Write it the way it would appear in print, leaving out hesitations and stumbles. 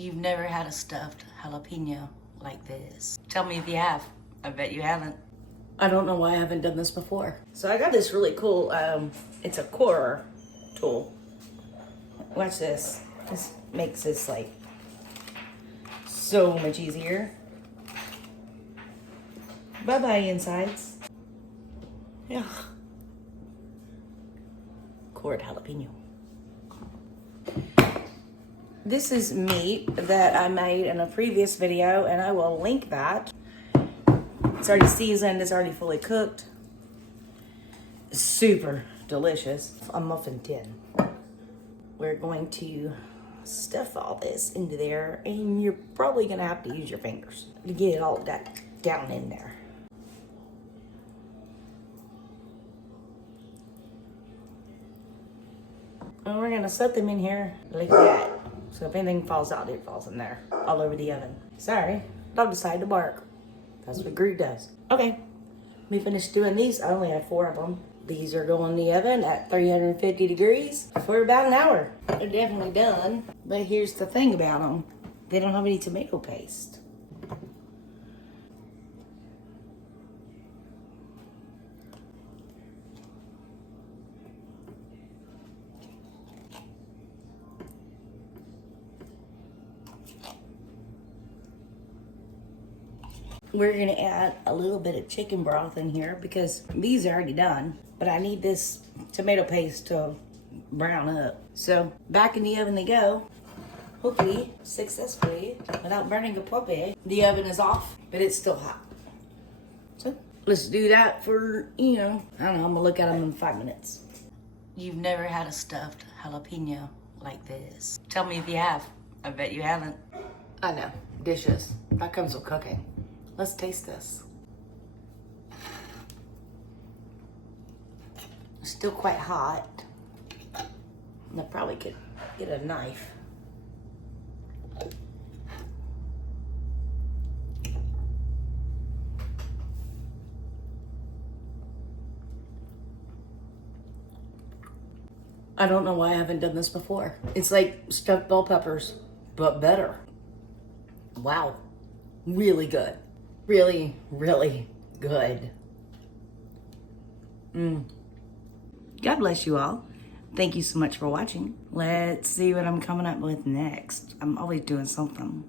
You've never had a stuffed jalapeno like this. Tell me if you have. I bet you haven't. I don't know why I haven't done this before. So I got this really cool, it's a corer tool. Watch this. This makes this like so much easier. Bye-bye insides. Yeah. Cored jalapeno. This is meat that I made in a previous video, and I will link that. It's already seasoned, it's already fully cooked. Super delicious. A muffin tin. We're going to stuff all this into there, and you're probably gonna have to use your fingers to get it all down in there. And we're gonna set them in here like that. So if anything falls out, it falls in there, all over the oven. Sorry, dog decided to bark. That's what Groot does. Okay, we finished doing these. I only have 4 of them. These are going in the oven at 350 degrees for about an hour. They're definitely done. But here's the thing about them. They don't have any tomato paste. We're gonna add a little bit of chicken broth in here because these are already done, but I need this tomato paste to brown up. So back in the oven they go, hopefully successfully, without burning a puppy. The oven is off, but it's still hot. So let's do that for, I don't know, I'm gonna look at them in 5 minutes. You've never had a stuffed jalapeno like this. Tell me if you have. I bet you haven't. I know, dishes. That comes with cooking. Let's taste this. It's still quite hot. I probably could get a knife. I don't know why I haven't done this before. It's like stuffed bell peppers, but better. Wow, really good. Really, really good. God bless you all. Thank you so much for watching. Let's see what I'm coming up with next. I'm always doing something.